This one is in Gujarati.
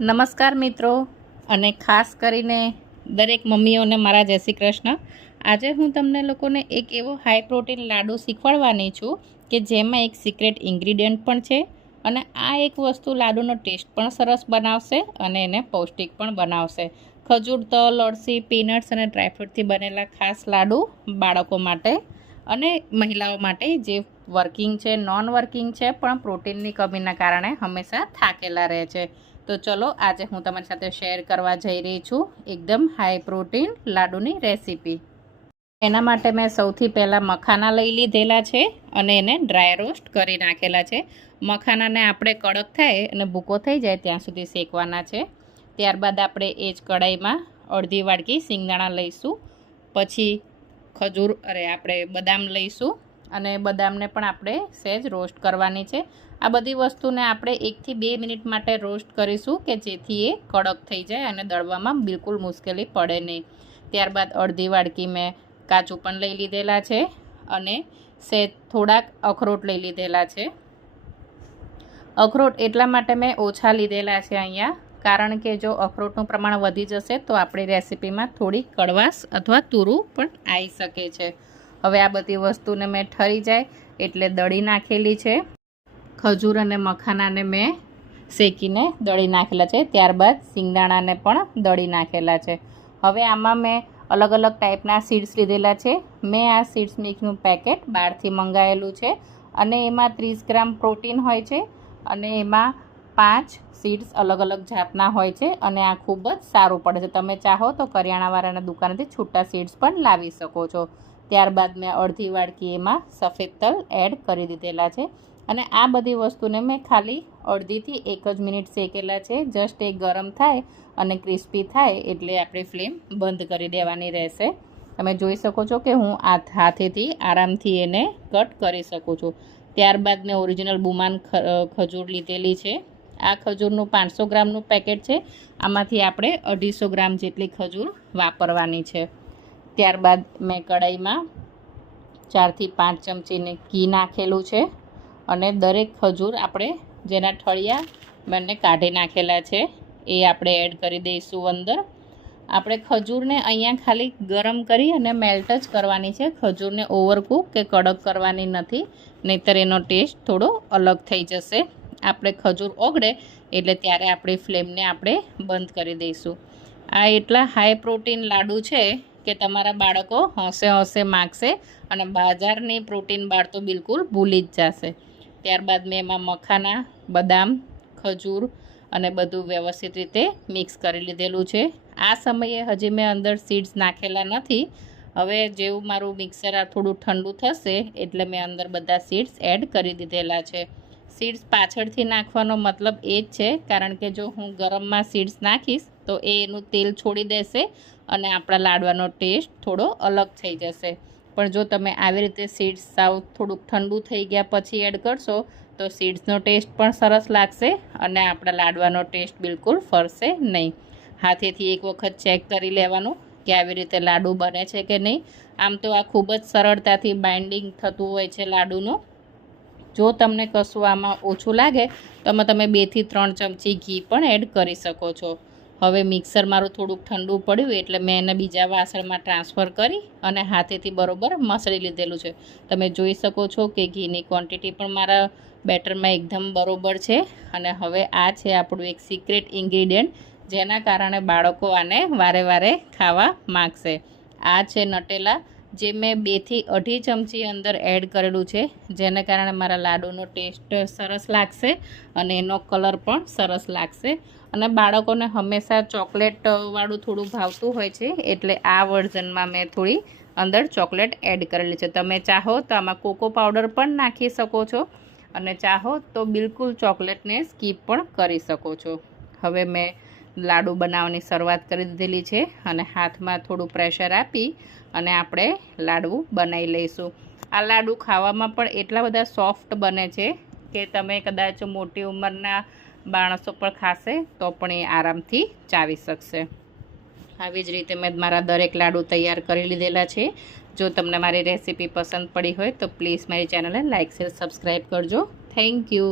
નમસ્કાર મિત્રો અને ખાસ કરીને દરેક મમ્મીઓને મારા જય શ્રી કૃષ્ણ। આજે હું તમને લોકોને એક એવો હાઈ પ્રોટીન લાડુ શીખવાડવાની છું કે જેમાં એક સિક્રેટ ઇન્ગ્રીડિયન્ટ પણ છે અને આ એક વસ્તુ લાડુનો ટેસ્ટ પણ સરસ બનાવશે અને એને પૌષ્ટિક પણ બનાવશે। ખજૂર, તલ, અળસી, પીનટ્સ અને ડ્રાયફ્રૂટથી બનેલા ખાસ લાડુ બાળકો માટે અને મહિલાઓ માટે જે વર્કિંગ છે, નોન વર્કિંગ છે પણ પ્રોટીનની કમીના કારણે હંમેશા થાકેલા રહે છે। તો ચલો આજે હું તમારી સાથે શેર કરવા જઈ રહી છું એકદમ હાઈ પ્રોટીન લાડુની રેસીપી। એના માટે મેં સૌથી પહેલાં મખાના લઈ લીધેલા છે અને એને ડ્રાય રોસ્ટ કરી નાખેલા છે। મખાનાને આપણે કડક થાય અને ભૂકો થઈ જાય ત્યાં સુધી શેકવાના છે। ત્યારબાદ આપણે એ જ કડાઈમાં અડધી વાડકી સિંગદાણા લઈશું, પછી આપણે બદામ લઈશું અને બદામને પણ આપણે સહેજ રોસ્ટ કરવાની છે। આ બધી વસ્તુને આપણે 1 થી 2 મિનિટ માટે રોસ્ટ કરીશું કે જેથી એ કડક થઈ જાય અને દળવામાં બિલકુલ મુશ્કેલી પડે નહીં। ત્યારબાદ અડધી વાડકી મેં કાજુ પણ લઈ લીધેલા છે અને સહેજ થોડાક અખરોટ લઈ લીધેલા છે। અખરોટ એટલા માટે મેં ઓછા લીધેલા છે અહીંયા, કારણ કે જો અખરોટનું પ્રમાણ વધી જશે તો આપણી રેસીપીમાં થોડી કડવાશ અથવા તુરું પણ આવી શકે છે। હવે આ બધી વસ્તુને મેં ઠરી જાય એટલે દળી નાખેલી છે। ખજૂર અને મખાનાને મેં શેકીને દળી નાખેલા છે, ત્યારબાદ સિંગદાણાને પણ દળી નાખેલા છે। હવે આમાં મેં અલગ અલગ ટાઈપના સીડ્સ લીધેલા છે। મેં આ સીડ્સ મિક્સનું પેકેટ બહારથી મંગાવેલું છે અને એમાં 30 ગ્રામ પ્રોટીન હોય છે અને એમાં 5 સીડ્સ અલગ અલગ જાતના હોય છે અને આ ખૂબ જ સારું પડે છે। તમે ચાહો તો કરિયાણાવાળાના દુકાનેથી છૂટા સીડ્સ પણ લાવી શકો છો। ત્યારબાદ મેં અડધી વાડકી એમાં સફેદ તલ એડ કરી દીધેલા છે અને આ બધી વસ્તુને મેં ખાલી અડધીથી 1 જ મિનિટ શેકેલા છે। જસ્ટ એ ગરમ થાય અને ક્રિસ્પી થાય એટલે આપણી ફ્લેમ બંધ કરી દેવાની રહેશે। તમે જોઈ શકો છો કે હું આ હાથેથી આરામથી એને કટ કરી શકું છું। ત્યારબાદ મેં ઓરિજિનલ બુમાન ખજૂર લીધેલી છે। આ ખજૂરનું 500 ગ્રામનું પેકેટ છે, આમાંથી આપણે 250 ગ્રામ જેટલી ખજૂર વાપરવાની છે। ત્યારબાદ મેં કડાઈમાં 4 થી 5 ચમચી ઘી નાખેલું છે અને દરેક ખજૂર આપણે જેના ઠળિયા મેં કાઢી નાખેલા છે એ આપણે એડ કરી દઈશું અંદર। આપણે ખજૂરને અહીંયા ખાલી ગરમ કરી અને મેલ્ટ જ કરવાની છે, ખજૂરને ઓવરકુક કે કડક કરવાની નથી, નહીંતર એનો ટેસ્ટ થોડો અલગ થઈ જશે। આપણે ખજૂર ઓગળે એટલે ત્યારે આપણી ફ્લેમને આપણે બંધ કરી દઈશું। આ એટલા હાઈ પ્રોટીન લાડુ છે કે તમારા બાળકો હોંશે માગશે અને બજારની પ્રોટીન બાર તો બિલકુલ ભૂલી જ જશે। ત્યારબાદ મેં એમાં મખાના, બદામ, ખજૂર અને બધું વ્યવસ્થિત રીતે મિક્સ કરી લીધેલું છે। આ સમયે હજી મેં અંદર સીડ્સ નાખેલા નથી। હવે જેવું મારું મિક્સર થોડું ઠંડુ થશે એટલે મેં અંદર બધા સીડ્સ એડ કરી દીધેલા છે। સીડ્સ પાછળથી નાખવાનો મતલબ એ જ છે, કારણ કે જો હું ગરમમાં સીડ્સ નાખીશ તો એનું તેલ છોડી દેશે અને આપણા લાડવાનો ટેસ્ટ થોડો અલગ થઈ જશે। પણ જો તમે આવી રીતે સીડ્સ સાવ થોડુંક ઠંડુ થઈ ગયા પછી એડ કરશો તો સીડ્સનો ટેસ્ટ પણ સરસ લાગશે અને આપણા લાડવાનો ટેસ્ટ બિલકુલ ફરશે નહીં। હાથેથી એક વખત ચેક કરી લેવાનું કે આવી રીતે લાડુ બને છે કે નહીં। આમ તો આ ખૂબ જ સરળતાથી બાઇન્ડિંગ થતું હોય છે લાડુનું। જો તમને કશું આમાં ઓછું લાગે તો તમે 2 થી 3 ચમચી ઘી પણ એડ કરી શકો છો। હવે મિક્સર મારું થોડુંક ઠંડુ પડ્યું એટલે મેં એને બીજા વાસણમાં ટ્રાન્સફર કરી અને હાથેથી બરોબર મસળી લીધેલું છે। તમે જોઈ શકો છો કે ઘીની ક્વોન્ટિટી પણ મારા બેટરમાં એકદમ બરોબર છે અને હવે આ છે આપણું એક સિક્રેટ ઇન્ગ્રીડિયન્ટ જેના કારણે બાળકો આને વારે વારે ખાવા માગશે। આ છે નટેલા, જે મેં 2 થી 2.5 ચમચી અંદર એડ કરેલું છે, જેને કારણે મારા લાડુનો ટેસ્ટ સરસ લાગશે અને એનો કલર પણ સરસ લાગશે। અને બાળકોને હંમેશા ચોકલેટવાળું થોડું ભાવતું હોય છે એટલે આ વર્ઝનમાં મેં થોડી અંદર ચોકલેટ એડ કરેલી છે। તમે ચાહો તો આમાં કોકો પાવડર પણ નાખી શકો છો અને ચાહો તો બિલકુલ ચોકલેટને સ્કીપ પણ કરી શકો છો। હવે મેં લાડુ બનાવવાની શરૂઆત કરી દીધેલી છે અને હાથમાં થોડું પ્રેશર આપી અને આપણે લાડુ બનાવી લઈશું। આ લાડુ ખાવામાં પણ એટલા બધા સોફ્ટ બને છે કે તમે કદાચ મોટી ઉંમરના માણસો પણ ખાશે તો પણ એ આરામથી ચાવી શકશે। આવી જ રીતે મેં મારા દરેક લાડુ તૈયાર કરી લીધેલા છે। જો તમને મારી રેસીપી પસંદ પડી હોય તો પ્લીઝ મારી ચેનલને લાઇક, શેર, સબસ્ક્રાઈબ કરજો। Thank you.